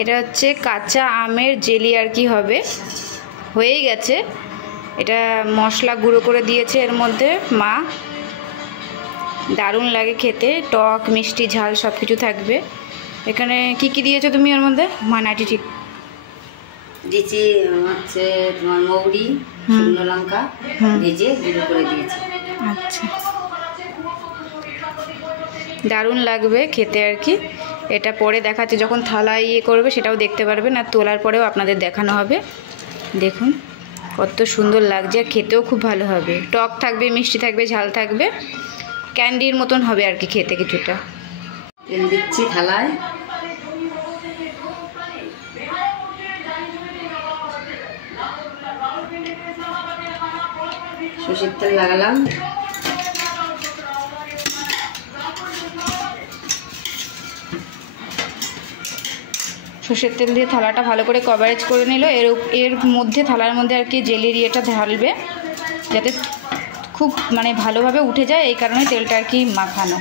এটা হচ্ছে কাঁচা আমের জেলি আর কি হবে, হয়েই গেছে। এটা মশলা গুঁড়ো করে দিয়েছে এর মধ্যে মা, দারুণ লাগে খেতে, টক মিষ্টি ঝাল সব কিছু থাকবে। এখানে কি কি দিয়েছো তুমি এর মধ্যে? মানাটি ঠিক দিয়েছি হচ্ছে তোমার মৌরি, শুকনো লঙ্কা ভেজে গুঁড়ো করে দিয়েছি। আচ্ছা, দারুণ লাগবে খেতে আর কি। এটা পরে দেখাচ্ছে যখন থালা করবে সেটাও দেখতে পারবেন, আর তোলার পরেও আপনাদের দেখানো হবে। দেখুন কত সুন্দর লাগছে, আর খেতেও খুব ভালো হবে, টক থাকবে মিষ্টি থাকবে ঝাল থাকবে, ক্যান্ডির মতন হবে আর কি খেতে কিছুটা। তেল দিচ্ছি থালায়, সরষের তেল লাগালাম, সর্ষের তেল দিয়ে থালাটা ভালো করে কভারেজ করে নিল। এর মধ্যে থালার মধ্যে আর কি জেলির ইয়েটা ঢালবে যাতে খুব মানে ভালোভাবে উঠে যায়, এই কারণে তেলটা আর কি মাখানো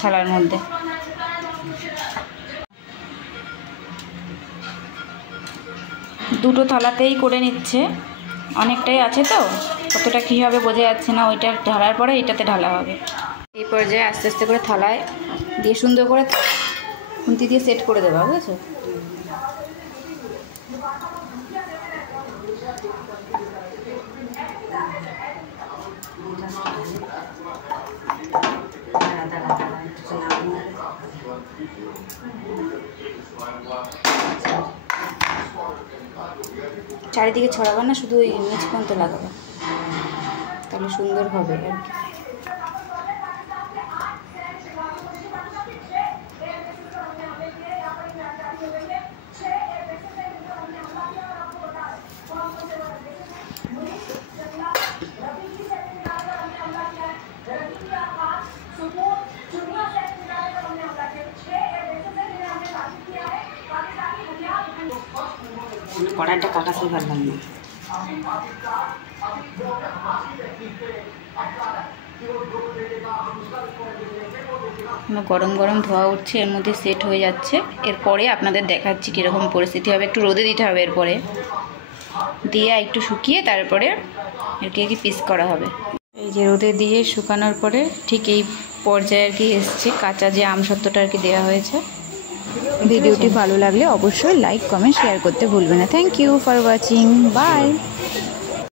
থালার মধ্যে। দুটো থালাতেই করে নিচ্ছে, অনেকটাই আছে তো কতটা কী হবে বোঝা যাচ্ছে না, ওইটা ঢালার পরে এটাতে ঢালা হবে। এই পর্যায়ে আস্তে আস্তে করে থালায় দিয়ে সুন্দর করে খুন্তি দিয়ে সেট করে দেওয়া, বুঝেছো? চারিদিকে ছড়াবে না, শুধু ওই নিচ পর্যন্ত লাগাবে, তাহলে সুন্দর হবে আর কি। কড়াইটা কাটা সেই পারলাম না। গরম গরম ধোয়া উঠছে, এর মধ্যে সেট হয়ে যাচ্ছে। এরপরে আপনাদের দেখাচ্ছি কীরকম পরিস্থিতি হবে। একটু রোদে দিতে হবে, এরপরে দিয়ে একটু শুকিয়ে তারপরে আর কি পিস করা হবে। এই যে রোদে দিয়ে শুকানোর পরে ঠিক এই পর্যায়ে আর কি এসছে কাঁচা যে আমসত্ত্বটা আর কি দেওয়া হয়েছে। ভিডিওটি ভালো লাগলে অবশ্যই লাইক কমেন্ট শেয়ার করতে ভুলবেন না। Thank you for watching, by.